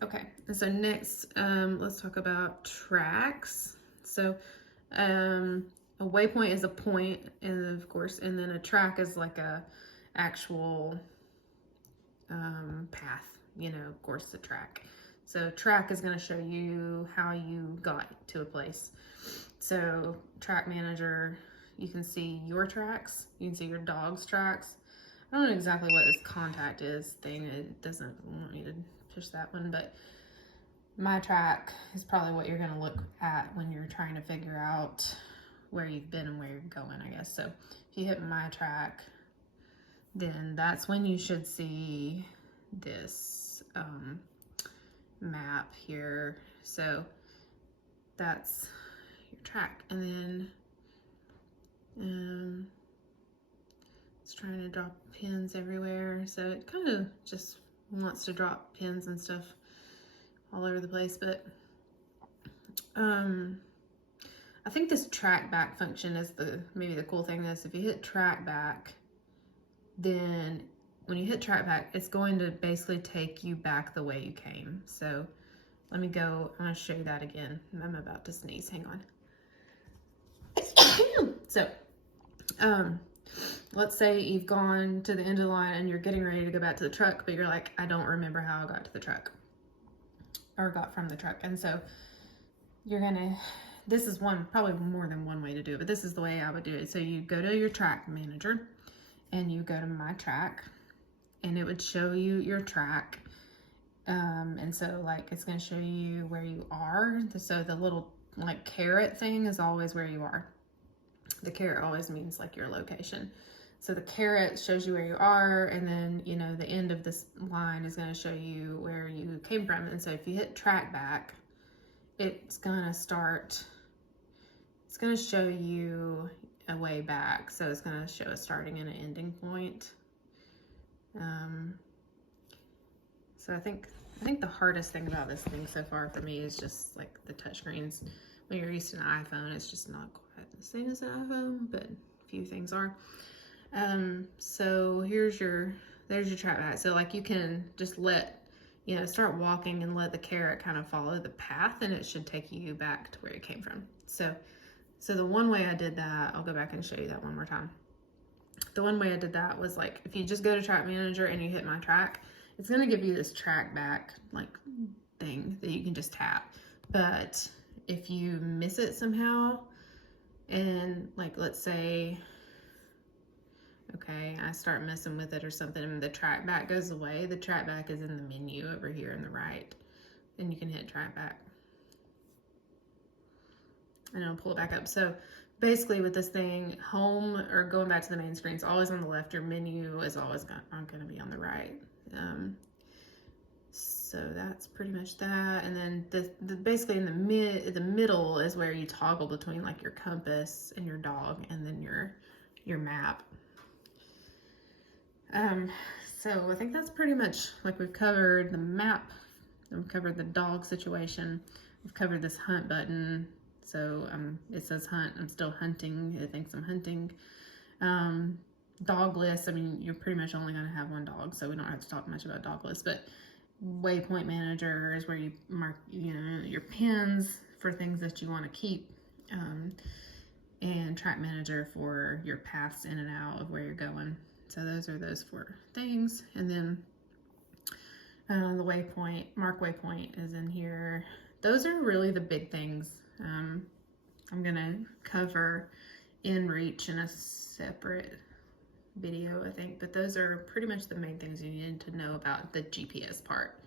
Okay, and so next, let's talk about tracks. So, a waypoint is a point, and of course, and then a track is like a actual path. You know, of course, the track. So, track is going to show you how you got to a place. So, track manager, you can see your tracks. You can see your dog's tracks. I don't know exactly what this contact is thing. It doesn't want me to push that one, but my track is probably what you're going to look at when you're trying to figure out where you've been and where you're going, I guess. So if you hit my track, then that's when you should see this map here. So that's your track. And then it's trying to drop pins everywhere. So it kind of just wants to drop pins and stuff all over the place, but I think this track back function is maybe the cool thing is if you hit track back, then when you hit track back, it's going to basically take you back the way you came. So let me go, I'm gonna show you that again. I'm about to sneeze, hang on. So, let's say you've gone to the end of the line and you're getting ready to go back to the truck, but you're like, I don't remember how I got to the truck or got from the truck. And so you're gonna, this is one, probably more than one way to do it, but this is the way I would do it. So you go to your track manager and you go to my track and it would show you your track. And so like, it's gonna show you where you are. So the little like caret thing is always where you are. The caret always means like your location. So the caret shows you where you are, and then, you know, the end of this line is going to show you where you came from. And so if you hit track back, it's going to show you a way back. So it's going to show a starting and an ending point. So I think the hardest thing about this thing so far for me is just like the touchscreens. When you're used to an iPhone, it's just not quite the same as an iPhone, but a few things are. So there's your track back. So like you can just start walking and let the caret kind of follow the path, and it should take you back to where you came from. So the one way I did that, I'll go back and show you that one more time. The one way I did that was like, if you just go to track manager and you hit my track, it's going to give you this track back like thing that you can just tap. But if you miss it somehow, and like, let's say, okay, I start messing with it or something and the track back goes away, the track back is in the menu over here on the right, and you can hit track back and it'll pull it back up. So basically with this thing, home or going back to the main screen is always on the left. Your menu is always going to be on the right. So that's pretty much that. And then basically in the middle is where you toggle between like your compass and your dog, and then your map. So I think that's pretty much like we've covered the map, we've covered the dog situation, we've covered this hunt button. So it says hunt, I'm still hunting, it thinks I'm hunting. Dog list, I mean, you're pretty much only going to have one dog, so we don't have to talk much about dog lists, but waypoint manager is where you mark, you know, your pins for things that you want to keep, and track manager for your paths in and out of where you're going. So those are those 4 things. And then the waypoint, mark waypoint is in here. Those are really the big things. I'm gonna cover inReach in a separate video, I think, but those are pretty much the main things you need to know about the GPS part.